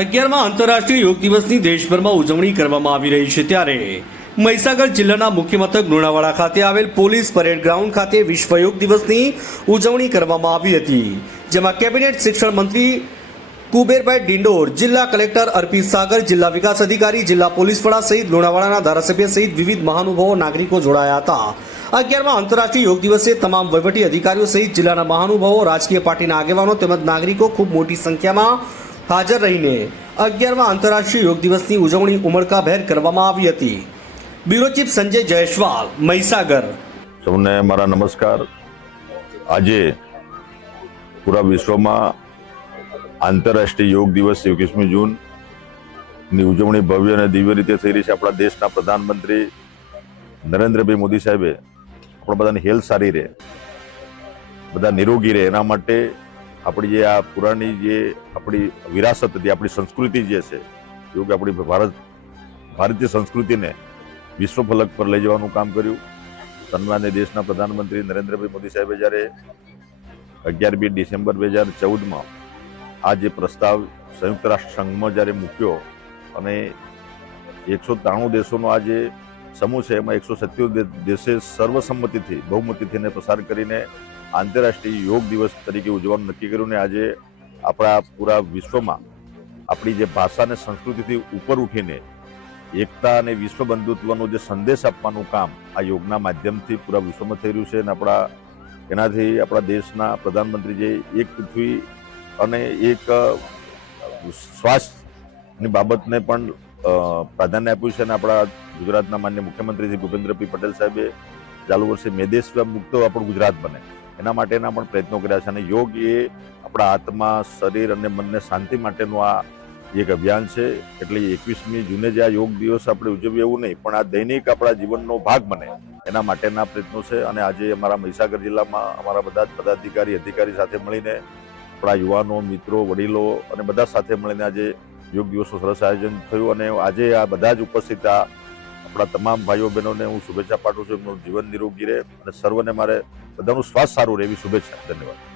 અગિયારમાં આંતરરાષ્ટ્રીય યોગ દિવસની દેશભરમાં ઉજવણી કરવામાં આવી રહી છે ત્યારે મહીસાગર જિલ્લાના મુખ્ય મથક લુણાવાડા ખાતે આવેલ પોલીસ પરેડ ગ્રાઉન્ડ ખાતે વિશ્વ યોગ દિવસની ઉજવણી કરવામાં આવી હતી, જેમાં કેબિનેટ શિક્ષણ મંત્રી કુબેરભાઈ ડિંડોર, જિલ્લા કલેક્ટર અર્પિત સાગર, જિલ્લા વિકાસ અધિકારી, જિલ્લા પોલીસ વડા સહિત લુણાવાડાના ધારાસભ્ય સહિત વિવિધ મહાનુભાવો, નાગરિકો જોડાયા હતા. અગિયારમાં આંતરરાષ્ટ્રીય યોગ દિવસે તમામ વહીવટી અધિકારીઓ સહિત જિલ્લાના મહાનુભાવો, રાજકીય પાર્ટીના આગેવાનો તેમજ નાગરિકો ખૂબ મોટી સંખ્યામાં હાજર રહીને અગિયારમાં આંતરરાષ્ટ્રીય યોગ દિવસની ઉજવણી ઉમળકાભેર કરવામાં આવી હતી. Bureau chief Sanjay Jaiswal, Mahisagar. સૌને મારા નમસ્કાર. આજે પૂરા વિશ્વમાં આંતરરાષ્ટ્રીય યોગ દિવસ એકવીસમી જૂનની ઉજવણી ભવ્ય અને દિવ્ય રીતે થઈ રહી છે. આપણા દેશના પ્રધાનમંત્રી નરેન્દ્રભાઈ મોદી સાહેબે આપણા બધાની હેલ્થ સારી રહે, બધા નિરોગી રહે. એના માટે આપણી જે આ પુરાણી જે આપણી વિરાસત હતી આપણી સંસ્કૃતિ જે છે, એવું કે આપણી ભારત, ભારતીય સંસ્કૃતિને વિશ્વ ફલક પર લઈ જવાનું કામ કર્યું. સન્માન્ય દેશના પ્રધાનમંત્રી નરેન્દ્રભાઈ મોદી સાહેબે જ્યારે અગિયારમી ડિસેમ્બર બે હજાર ચૌદમાં આ જે પ્રસ્તાવ સંયુક્ત રાષ્ટ્ર સંઘમાં જ્યારે મૂક્યો અને એકસો ત્રાણું દેશોનો આ જે સમૂહ છે, એમાં એકસો સત્યોતેર દેશે સર્વસંમતિથી, બહુમતીથી એને પસાર કરીને આંતરરાષ્ટ્રીય યોગ દિવસ તરીકે ઉજવવાનું નક્કી કર્યું ને આજે આપણા પૂરા વિશ્વમાં આપણી જે ભાષા અને સંસ્કૃતિથી ઉપર ઉઠીને એકતા અને વિશ્વ બંધુત્વનો જે સંદેશ આપવાનું કામ આ યોગના માધ્યમથી પૂરા વિશ્વમાં થઈ રહ્યું છે અને આપણા એનાથી આપણા દેશના પ્રધાનમંત્રી જે એક પૃથ્વી અને એક સ્વાસ્થ્યની બાબતને પણ પ્રાધાન્ય આપ્યું છે અને આપણા ગુજરાતના માન્ય મુખ્યમંત્રી શ્રી ભૂપેન્દ્રભાઈ પટેલ સાહેબે ચાલુ વર્ષે મેદેશ મુક્ત આપણું ગુજરાત બને. એના માટેના પણ પ્રયત્નો કર્યા છે અને યોગ એ આપણા આત્મા, શરીર અને મનને શાંતિ માટેનું આ એક અભિયાન છે. એટલે એકવીસમી જૂને જે આ યોગ દિવસ આપણે ઉજવીએ એવું નહીં, પણ આ દૈનિક આપણા જીવનનો ભાગ બને એના માટેના પ્રયત્નો છે. અને આજે અમારા મહીસાગર જિલ્લામાં અમારા બધા જ પદાધિકારી, અધિકારી સાથે મળીને આપણા યુવાનો, મિત્રો, વડીલો અને બધા સાથે મળીને આજે યોગ દિવસનું સરસ આયોજન થયું. અને આજે આ બધા જ ઉપસ્થિત આ આપણા તમામ ભાઈઓ બહેનોને હું શુભેચ્છા પાઠવું છું. એમનું જીવન નિરોગી રહે અને સર્વને મારે બધાનું સ્વાસ્થ્ય સારું રહે એવી શુભેચ્છા. ધન્યવાદ.